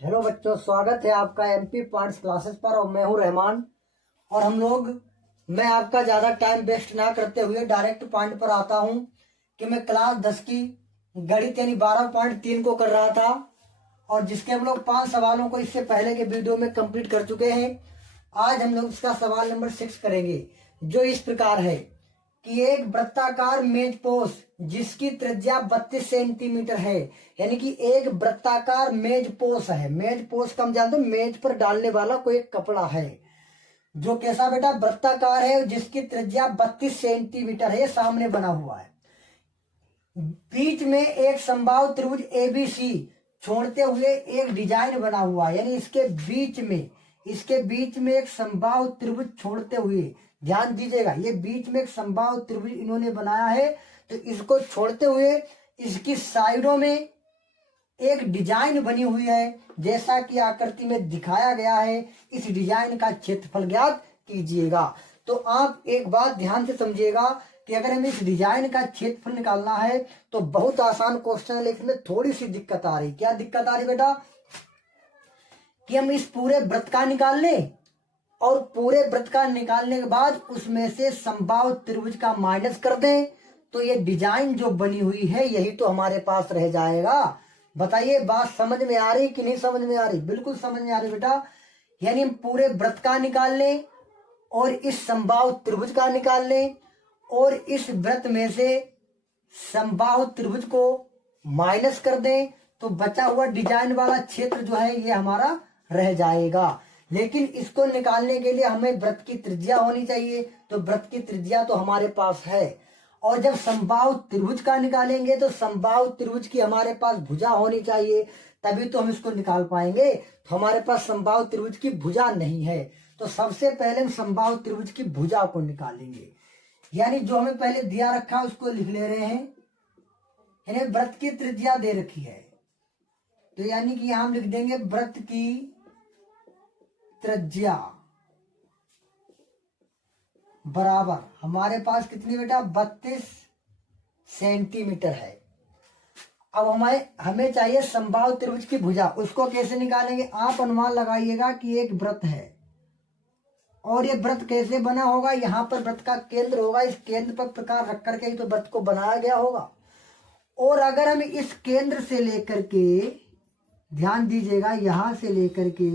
Hello बच्चों, स्वागत है आपका एमपी पॉइंट्स क्लासेस पर। और मैं हूं रहमान। और मैं आपका ज़्यादा टाइम वेस्ट ना करते हुए डायरेक्ट पॉइंट पर आता हूं कि मैं क्लास 10 की गणित यानी 12.3 को कर रहा था, और जिसके हम लोग 5 सवालों को इससे पहले के वीडियो में कंप्लीट कर चुके हैं। आज हम लोग इसका सवाल नंबर 6 करेंगे, जो इस प्रकार है कि एक वृत्ताकार मेजपोश जिसकी त्रिज्या 32 सेंटीमीटर है, यानी कि एक वृत्ताकार मेजपोश है। मेजपोश का हम जानते हैं मेज पर डालने वाला कोई एक कपड़ा है, जो कैसा बेटा वृत्ताकार है, जिसकी त्रिज्या 32 सेंटीमीटर है। सामने बना हुआ है, बीच में एक समबाहु त्रिभुज एबीसी छोड़ते हुए एक डिजाइन बना हुआ है, यानी इसके बीच में एक समबाहु त्रिभुज छोड़ते हुए, ध्यान दीजिएगा, ये बीच में एक समबाहु त्रिभुज इन्होंने बनाया है। तो इसको छोड़ते हुए इसकी साइडों में एक डिजाइन बनी हुई है, जैसा कि आकृति में दिखाया गया है। इस डिजाइन का क्षेत्रफल ज्ञात कीजिएगा। तो आप एक बात ध्यान से समझिएगा कि अगर हमें इस डिजाइन का क्षेत्रफल निकालना है तो बहुत आसान क्वेश्चन है, लेकिन में थोड़ी सी दिक्कत आ रही। क्या दिक्कत आ रही बेटा? कि हम इस पूरे वृत्त का निकाल लें, और पूरे वृत्त का निकालने के बाद उसमें से समबाहु त्रिभुज का माइनस कर दें, तो ये डिजाइन जो बनी हुई है यही तो हमारे पास रह जाएगा। बताइए, बात समझ में आ रही कि नहीं समझ में आ रही? बिल्कुल समझ में आ रही बेटा। यानी हम पूरे वृत्त का निकाल लें और इस समबाहु त्रिभुज का निकाल लें, और इस वृत्त में से समबाहु त्रिभुज को माइनस कर दें, तो बचा हुआ डिजाइन वाला क्षेत्र जो है ये हमारा रह जाएगा। लेकिन इसको निकालने के लिए हमें वृत्त की त्रिज्या होनी चाहिए, तो वृत्त की त्रिज्या तो हमारे पास है। और जब समबाहु त्रिभुज का निकालेंगे तो समबाहु त्रिभुज की हमारे पास भुजा होनी चाहिए, तभी तो हम इसको निकाल पाएंगे। तो हमारे पास समबाहु त्रिभुज की भुजा नहीं है, तो सबसे पहले हम समबाहु त्रिभुज की भुजा को निकालेंगे। यानी जो हमें पहले दिया रखा उसको लिख ले रहे हैं। यानी वृत्त की त्रिज्या दे रखी है, तो यानी कि यहां हम लिख देंगे वृत्त की त्रिज्या बराबर हमारे पास कितनी बेटा 32 सेंटीमीटर है। अब हमें चाहिए समबाहु त्रिभुज की भुजा। उसको कैसे निकालेंगे? आप अनुमान लगाइएगा कि एक वृत्त है, और ये वृत्त कैसे बना होगा? यहाँ पर वृत्त का केंद्र होगा, इस केंद्र पर प्रकार रख करके ही तो वृत्त को बनाया गया होगा। और अगर हम इस केंद्र से लेकर के, ध्यान दीजिएगा, यहां से लेकर के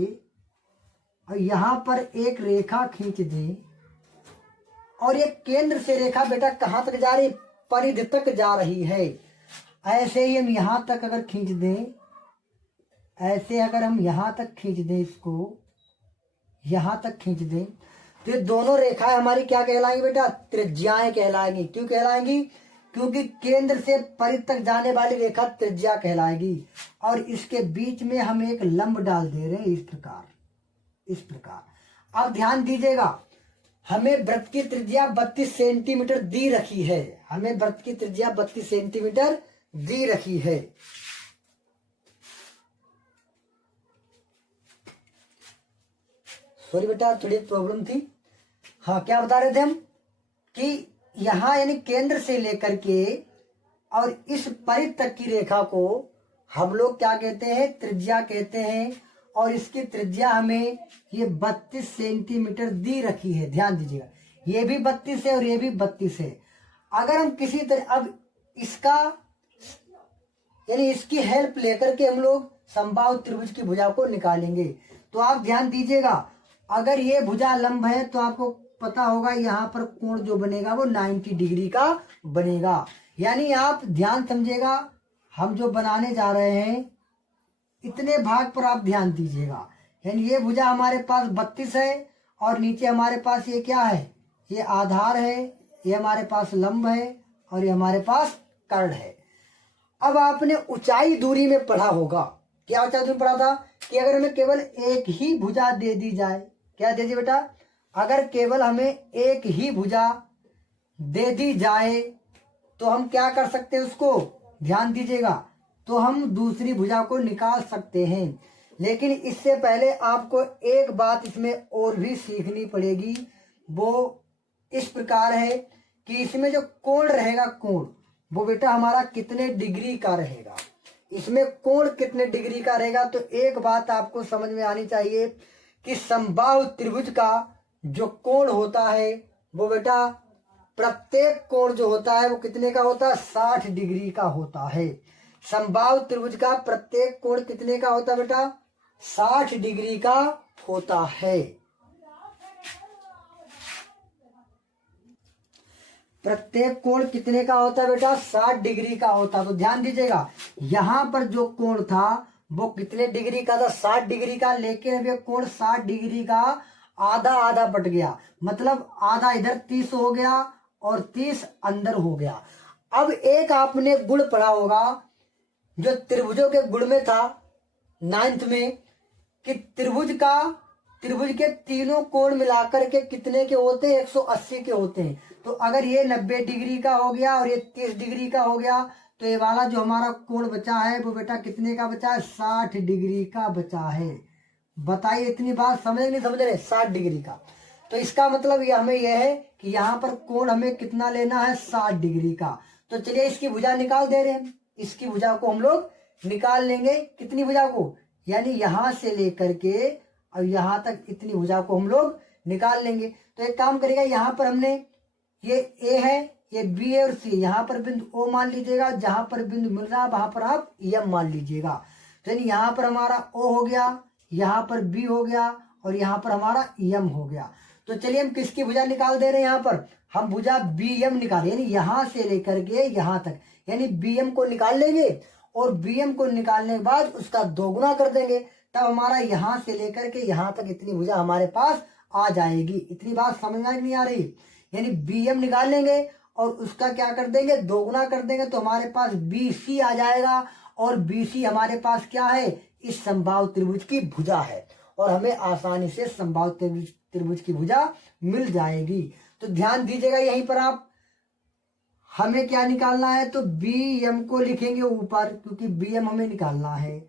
और यहां पर एक रेखा खींच दें, और ये केंद्र से रेखा बेटा कहां तक जा रही? परिधि तक जा रही है। ऐसे ही हम यहां तक अगर खींच दें, ऐसे अगर हम यहां तक खींच दें, इसको यहां तक खींच दें, तो ये दोनों रेखाएं हमारी क्या कहलाएंगी बेटा? त्रिज्याएं कहलाएंगी। क्यों कहलाएंगी? क्योंकि केंद्र से परिधि तक जाने वाली रेखा त्रिज्या कहलाएगी। और इसके बीच में हम एक लंब डाल दे रहे हैं, इस प्रकार। अब ध्यान दीजिएगा, हमें वृत्त की त्रिज्या 32 सेंटीमीटर दी रखी है। हमें वृत्त की त्रिज्या 32 सेंटीमीटर दी रखी है। सॉरी बेटा, थोड़ी प्रॉब्लम थी। हाँ, क्या बता रहे थे हम? कि यहां यानी केंद्र से लेकर के और इस परिधि तक की रेखा को हम लोग क्या कहते हैं? त्रिज्या कहते हैं। और इसकी त्रिज्या हमें ये 32 सेंटीमीटर दी रखी है। ध्यान दीजिएगा, ये भी 32 है और ये भी 32 है। अगर हम किसी तरह अब इसका यानी इसकी हेल्प लेकर के हम लोग समबाहु त्रिभुज की भुजा को निकालेंगे, तो आप ध्यान दीजिएगा, अगर ये भुजा लंब है तो आपको पता होगा यहाँ पर कोण जो बनेगा वो 90 डिग्री का बनेगा। यानी आप ध्यान समझिएगा, हम जो बनाने जा रहे हैं इतने भाग पर आप ध्यान दीजिएगा। यानी ये भुजा हमारे पास 32 है, और नीचे हमारे पास ये क्या है? ये आधार है, ये हमारे पास लंब है, और ये हमारे पास कर्ण है। अब आपने ऊंचाई दूरी में पढ़ा होगा। क्या ऊंचाई दूरी में पढ़ा था? कि अगर हमें केवल एक ही भुजा दे दी जाए, क्या दे दी बेटा? अगर केवल हमें एक ही भुजा दे दी जाए तो हम क्या कर सकते हैं उसको? ध्यान दीजिएगा, तो हम दूसरी भुजा को निकाल सकते हैं। लेकिन इससे पहले आपको एक बात इसमें और भी सीखनी पड़ेगी। वो इस प्रकार है कि इसमें जो कोण रहेगा, कोण वो बेटा हमारा कितने डिग्री का रहेगा? इसमें कोण कितने डिग्री का रहेगा। तो एक बात आपको समझ में आनी चाहिए कि समबाहु त्रिभुज का जो कोण होता है वो बेटा प्रत्येक कोण जो होता है वो कितने का होता है, 60 डिग्री का होता है। समबाहु त्रिभुज का प्रत्येक कोण कितने का होता है बेटा, 60 डिग्री का होता है। प्रत्येक कोण कितने का होता है बेटा, 60 डिग्री का होता है। तो ध्यान दीजिएगा यहां पर जो कोण था वो कितने डिग्री का था, 60 डिग्री का। लेकिन अब ये कोण 60 डिग्री का आधा आधा बट गया, मतलब आधा इधर 30 हो गया और 30 अंदर हो गया। अब एक आपने गुण पढ़ा होगा जो त्रिभुजों के गुण में था 9th में, कि त्रिभुज के तीनों कोण मिलाकर के कितने के होते हैं, 180 के होते हैं। तो अगर ये 90 डिग्री का हो गया और ये 30 डिग्री का हो गया तो ये वाला जो हमारा कोण बचा है वो बेटा कितने का बचा है, 60 डिग्री का बचा है। बताइए इतनी बात समझ नहीं समझ रहे, 60 डिग्री का। तो इसका मतलब ये हमें यह है कि यहाँ पर कोण हमें कितना लेना है, 60 डिग्री का। तो चलिए इसकी भुजा निकाल दे रहे हैं, इसकी भुजा को हम लोग निकाल लेंगे। कितनी भुजा को, यानी यहां से लेकर के और यहां तक इतनी भुजा को हम लोग निकाल लेंगे। तो एक काम करेगा, यहाँ पर हमने ये ए है, ये बी है और सी, यहाँ पर बिंदु ओ मान लीजिएगा, जहां पर बिंदु मिल रहा है वहां पर आप एम मान लीजिएगा। तो यानी यहाँ पर हमारा ओ हो गया, यहाँ पर बी हो गया और यहाँ पर हमारा एम हो गया। तो चलिए हम किसकी भुजा निकाल दे रहे हैं, यहाँ पर हम भुजा बी एम निकाल, यानी यहां से लेकर के यहाँ तक, यानी बी एम को निकाल लेंगे और बी एम को निकालने के बाद उसका 2 गुना कर देंगे, तब हमारा यहां से लेकर के यहाँ तक इतनी भुजा हमारे पास आ जाएगी। इतनी बात समझ में नहीं आ रही, यानी बी एम निकाल लेंगे और उसका क्या कर देंगे, 2 गुना कर देंगे, तो हमारे पास बी सी आ जाएगा। और बी सी हमारे पास क्या है, इस समबाहु त्रिभुज की भुजा है और हमें आसानी से समबाहु त्रिभुज की भुजा मिल जाएगी। तो ध्यान दीजिएगा यहीं पर आप हमें क्या निकालना है, तो बी एम को लिखेंगे ऊपर क्योंकि बी एम हमें निकालना है।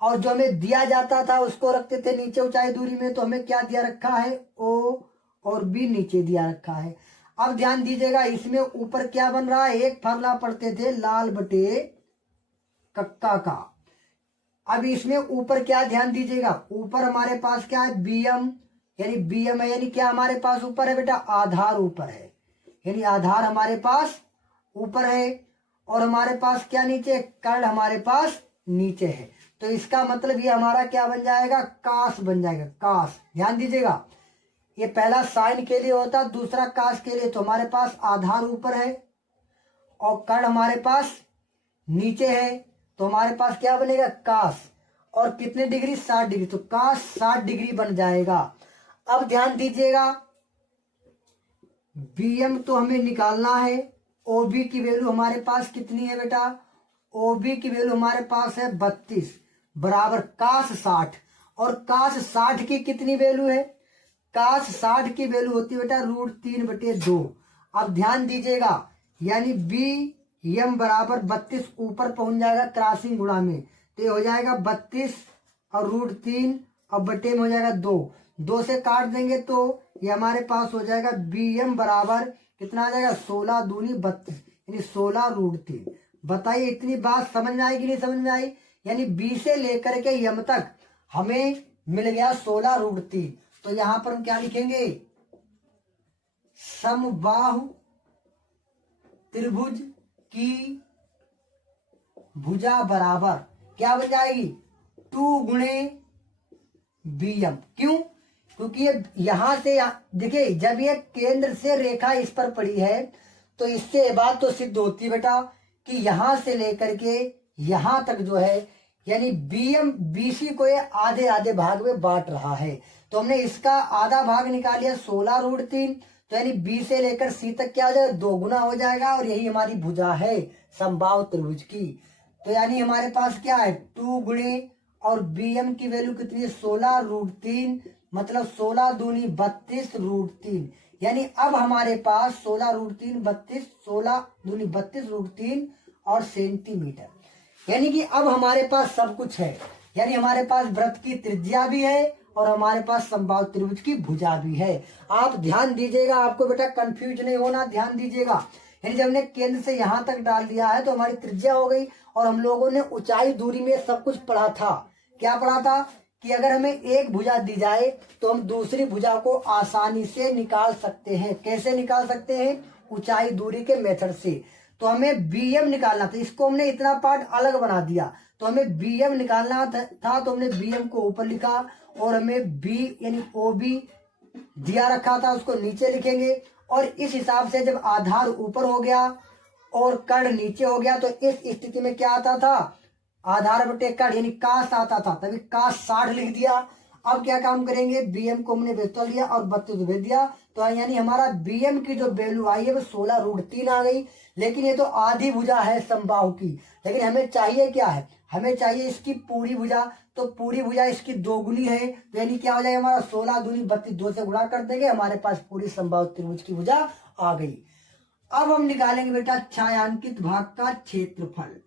और जो हमें दिया जाता था उसको रखते थे नीचे ऊंचाई दूरी में, तो हमें क्या दिया रखा है, ओ और बी नीचे दिया रखा है। अब ध्यान दीजिएगा इसमें ऊपर क्या बन रहा है, एक फार्मूला पढ़ते थे लाल बटे कक्का का। अब इसमें ऊपर क्या, ध्यान दीजिएगा ऊपर हमारे पास क्या है, बी एम, यानी बी एम है, यानी क्या हमारे पास ऊपर है बेटा, आधार ऊपर है, यानी आधार हमारे पास ऊपर है और हमारे पास क्या नीचे, कर्ण हमारे पास नीचे है। तो इसका मतलब ये हमारा क्या बन जाएगा, कास बन जाएगा, कास। ध्यान दीजिएगा ये पहला साइन के लिए होता, दूसरा कास के लिए। तो हमारे पास आधार ऊपर है और कर्ण हमारे पास नीचे है, तो हमारे पास क्या बनेगा, कास। और कितने डिग्री, 60 डिग्री, तो कास 60 डिग्री बन जाएगा। अब ध्यान दीजिएगा बी एम तो हमें निकालना है, ओ बी की वैल्यू हमारे पास कितनी है बेटा, ओ बी की वैल्यू हमारे पास है 32 बराबर कास 60। और कास 60 की कितनी वैल्यू है, कास 60 की वैल्यू होती है बेटा √3/2। अब ध्यान दीजिएगा यानी बी एम बराबर 32 ऊपर पहुंच जाएगा क्रॉसिंग गुणा में, तो ये हो जाएगा 32 और √3 और बटे में हो जाएगा 2 से काट देंगे तो ये हमारे पास हो जाएगा बी एम बराबर कितना आ जाएगा, 16 दूनी 32 यानी 16√3। बताइए इतनी बात समझ में आई कि नहीं समझ में आई, यानी बी से लेकर के एम तक हमें मिल गया 16√3। तो यहां पर हम क्या लिखेंगे, समबाहु त्रिभुज की भुजा बराबर क्या बन जाएगी, 2 गुणे बी एम। क्यों, क्योंकि ये यहां से देखिए जब ये केंद्र से रेखा इस पर पड़ी है तो इससे बात तो सिद्ध होती है बेटा कि यहां से लेकर के यहां तक जो है यानी बी एम बी सी को ये आधे आधे भाग में बांट रहा है। तो हमने इसका आधा भाग निकाल लिया 16√3, तो यानी बी से लेकर सी तक क्या हो जाएगा, 2 गुना हो जाएगा और यही हमारी भुजा है समबाहु त्रिभुज की। तो यानी हमारे पास क्या है 2 गुणे और बी एम की वैल्यू कितनी है 16√3, मतलब 16 दूनी 32√3। यानी अब हमारे पास 16√3 32, 16 दूनी 32√3 और सेंटीमीटर, यानी कि अब हमारे पास सब कुछ है। यानी हमारे पास वृत्त की त्रिज्या भी है और हमारे पास समबाहु त्रिभुज की भुजा भी है। आप ध्यान दीजिएगा, आपको बेटा कंफ्यूज नहीं होना, ध्यान दीजिएगा। यानी जब हमने केंद्र से यहाँ तक डाल दिया है तो हमारी त्रिज्या हो गई। और हम लोगों ने ऊंचाई दूरी में सब कुछ पढ़ा था। क्या पढ़ा था कि अगर हमें एक भुजा दी जाए तो हम दूसरी भुजा को आसानी से निकाल सकते हैं। कैसे निकाल सकते हैं? ऊंचाई दूरी के मेथड से। तो हमें बीएम निकालना था, इसको हमने इतना पार्ट अलग बना दिया। तो हमें बीएम निकालना था तो हमने बीएम को ऊपर लिखा, और हमें बी यानी ओबी दिया रखा था उसको नीचे लिखेंगे। और इस हिसाब से जब आधार ऊपर हो गया और कर्ण नीचे हो गया तो इस स्थिति में क्या आता था? आधार बटे कर्ण यानी काश आता था, तभी काश 60 लिख दिया। अब क्या काम करेंगे? बीएम को हमने बेहतर लिया और 32 भेज दिया। तो यानी हमारा बीएम की जो वैल्यू आई है वो 16√3 आ गई। लेकिन ये तो आधी भुजा है समबाहु की, लेकिन हमें चाहिए क्या है? हमें चाहिए इसकी पूरी भुजा। तो पूरी भुजा इसकी दोगुनी है, तो यानी क्या हो जाएगा हमारा 16 दूनी 32, 2 से गुणा कर देंगे, हमारे पास पूरी समबाहु त्रिभुज की भुजा आ गई। अब हम निकालेंगे बेटा छायांकित भाग का क्षेत्रफल।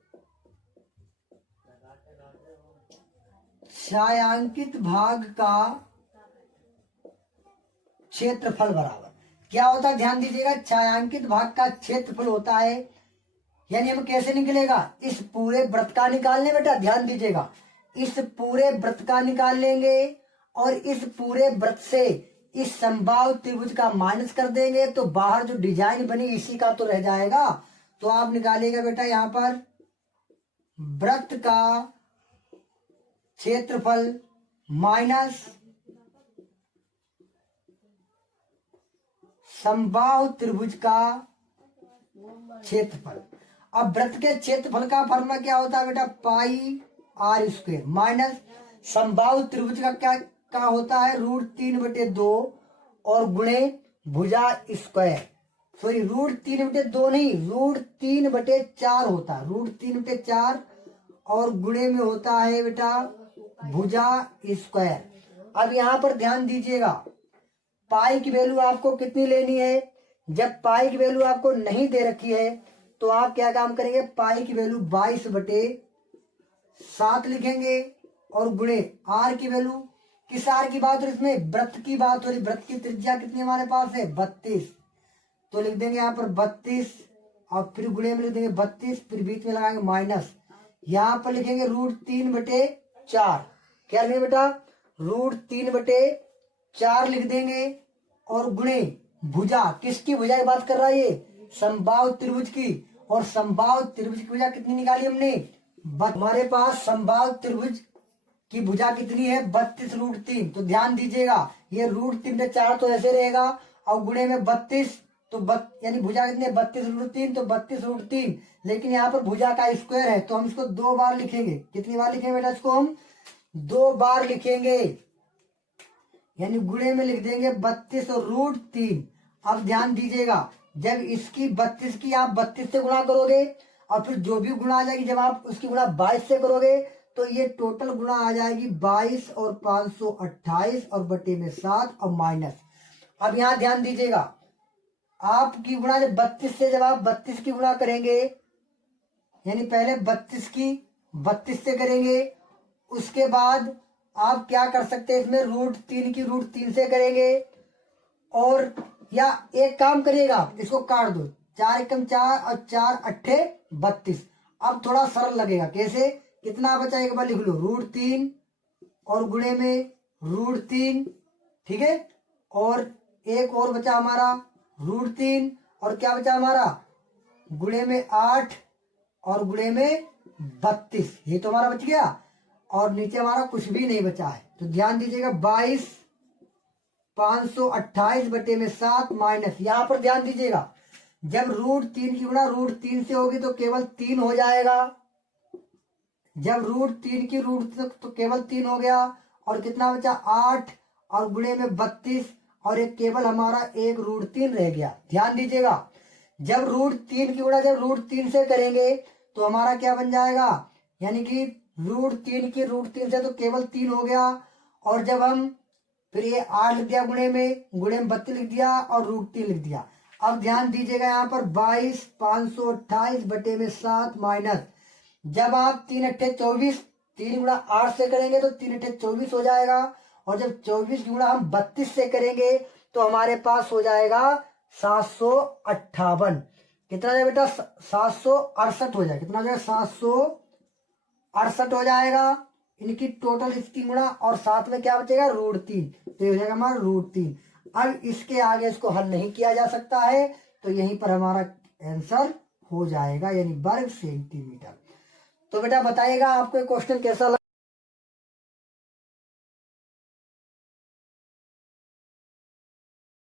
छायांकित भाग का क्षेत्रफल बराबर क्या होता है? ध्यान दीजिएगा, छायांकित भाग का क्षेत्रफल होता है, यानी हम कैसे निकलेगा? इस पूरे वृत्त का निकाल लें बेटा, ध्यान दीजिएगा, इस पूरे वृत्त का निकाल लेंगे और इस पूरे वृत्त से इस समबाहु त्रिभुज का माइनस कर देंगे, तो बाहर जो डिजाइन बनी इसी का तो रह जाएगा। तो आप निकालिएगा बेटा यहाँ पर वृत्त का क्षेत्रफल माइनस समबाहु त्रिभुज का क्षेत्रफल। अब वृत्त के क्षेत्रफल का फॉर्मूला क्या होता है बेटा? पाई आर स्क्वायर माइनस समबाहु त्रिभुज का क्या होता है? √3/2 और गुणे भुजा स्क्वायर, सॉरी √3/2 नहीं, √3/4 होता है, √3/4 और गुणे में होता है बेटा भुजा स्क्वायर। अब यहाँ पर ध्यान दीजिएगा, पाई की वैल्यू आपको कितनी लेनी है? जब पाई की वैल्यू आपको नहीं दे रखी है तो आप क्या काम करेंगे? पाई की वैल्यू 22/7 लिखेंगे और गुणे आर की वैल्यू, किस आर की बात हो रही? इसमें वृत्त की बात हो रही। वृत्त की त्रिज्या कितनी हमारे पास है? 32, तो लिख देंगे यहाँ पर 32 और फिर गुणे में लिख देंगे 32, फिर बीच में लगाएंगे माइनस, यहाँ पर लिखेंगे √3/4। क्या लिखेंगे बेटा? √3/4 लिख देंगे और गुणे भुजा, किसकी भुजा की बात कर रहा है? ये समबाहु त्रिभुज की। और समबाहु त्रिभुज की भुजा कितनी निकाली हमने? हमारे पास समबाहु त्रिभुज की भुजा कितनी है? 32√3। तो ध्यान दीजिएगा, ये √3/4 तो ऐसे रहेगा और गुणे में 32, तो यानी भुजा कितनी है? 32√3, तो 32√3। लेकिन यहाँ पर भुजा का स्क्वायर है तो हम इसको 2 बार लिखेंगे। कितनी बार लिखेंगे बेटा? इसको हम 2 बार लिखेंगे, यानी गुणे में लिख देंगे 32 और √3। अब ध्यान दीजिएगा, जब इसकी 32 की आप 32 से गुणा करोगे और फिर जो भी गुणा आ जाएगी, जब आप उसकी गुणा 22 से करोगे तो ये टोटल गुणा आ जाएगी 22 और 528 और बटे में 7 और माइनस। अब यहाँ ध्यान दीजिएगा, आपकी गुणा जब 32 से, जब आप 32 की गुणा करेंगे, यानी पहले 32 की 32 से करेंगे, उसके बाद आप क्या कर सकते हैं? इसमें √3 की √3 से करेंगे, और या एक काम करिएगा, इसको काट दो, 4 एकम 4 और 4 अट्ठे 32। अब थोड़ा सरल लगेगा, कैसे? कितना बचा? एक बार लिख लो, √3 और गुणे में √3, ठीक है, और एक और बचा हमारा √3 और क्या बचा हमारा? गुणे में 8 और गुणे में 32, ये तो हमारा बच गया। और नीचे हमारा कुछ भी नहीं बचा है, तो ध्यान दीजिएगा 22 528 बटे में 7 माइनस, यहाँ पर ध्यान दीजिएगा, जब √3 की गुणा √3 से होगी तो केवल 3 हो जाएगा। जब √3 की तो केवल 3 हो गया, और कितना बचा? 8 और गुणे में 32, और एक केवल हमारा एक √3 रह गया। ध्यान दीजिएगा, जब √3 की गुणा जब √3 से करेंगे तो हमारा क्या बन जाएगा? यानी कि √3 की √3 से तो केवल 3 हो गया, और जब हम फिर ये 8 लिख दिया, गुणे में 32 लिख दिया और √3 लिख दिया। अब ध्यान दीजिएगा, यहाँ पर 22 528 बटे में 7 माइनस, जब आप 3 अट्ठे 24, 3 गुणा 8 से करेंगे तो 3 अट्ठे 24 हो जाएगा, और जब 24 गुणा हम 32 से करेंगे तो हमारे पास हो जाएगा 758। कितना हो जाएगा बेटा 768 हो जाएगा। कितना हो जाएगा 768 हो जाएगा इनकी टोटल इसकी गुणा, और साथ में क्या बचेगा √3, तो ये हो जाएगा हमारा √3। अब इसके आगे इसको हल नहीं किया जा सकता है, तो यहीं पर हमारा आंसर हो जाएगा, यानी वर्ग सेंटीमीटर। तो बेटा बताइएगा आपको क्वेश्चन कैसा लगा।